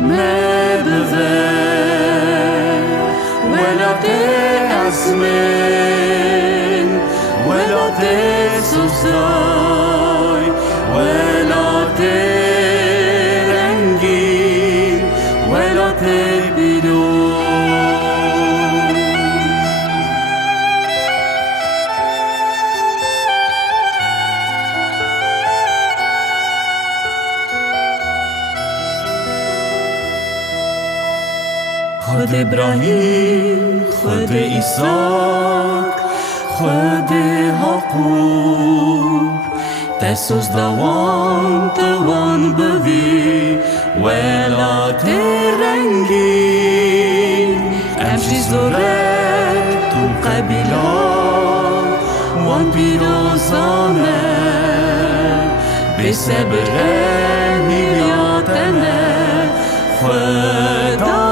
ما بذل ولا تأزمن ولا تسوساي ولا ترنجين ولا تبدون خود ابراهیم خود ایساک خود یعقوب تسوس دوان بوی ولا ترنگی امشی زورت تو قبیلا وان پیروزانه به صبر میلیاتنه خدا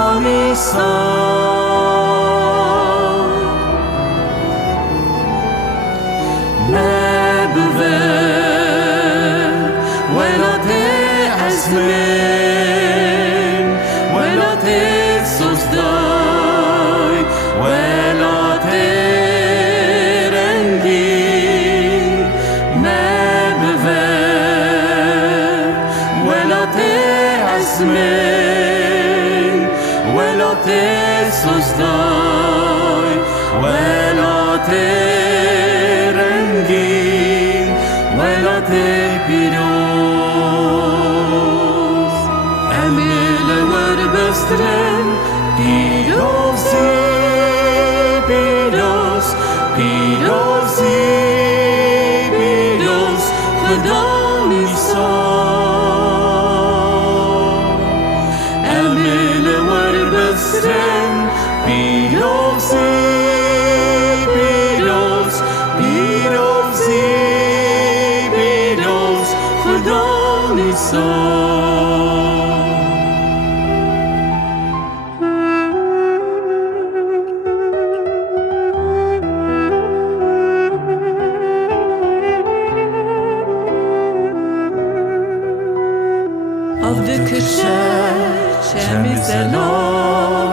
ما بذل ولا تأزمن ولا تسوسداي ولا ترنجين ما بذل ولا تأزمن ولا تسوسداي ولا ترنجين ولا تبيروز أميل وربسترن بيروزي بيروز بيروزي بيروز خدا میسان أميل وربسترن بيروزي بيروز بيروزي بيروز خدا میسان Av du kışer çemi selam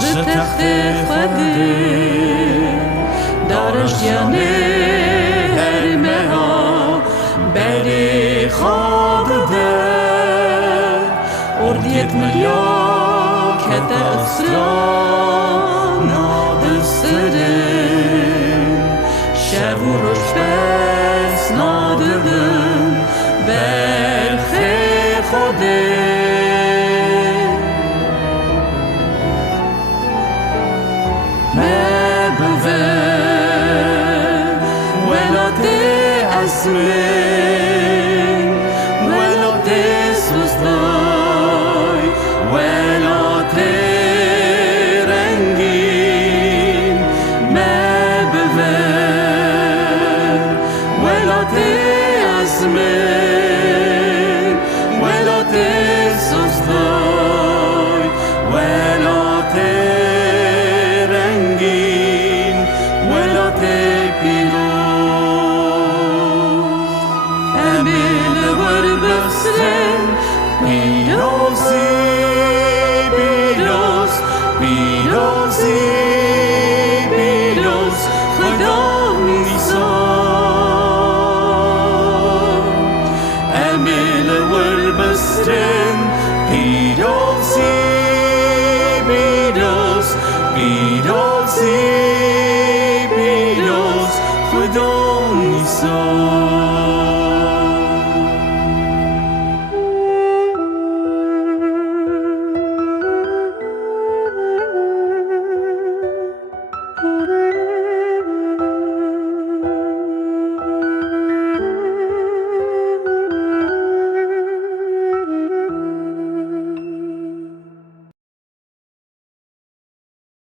جتخت خودی دارش جانه هر مها بری خواب ده اردیت ملیا کت اسران نادسره شب و روش بس ناددن برخی خوده ما بذل ولا تأزمن ولا تسوسداي ولا ترنجين ما بذل ولا تأزمن ولا تسوسداي ولا ترنجين ولا تبيروز أمين وربسن بيروزي بيروز بيروزي بيروز خدا میسان أمين وربسن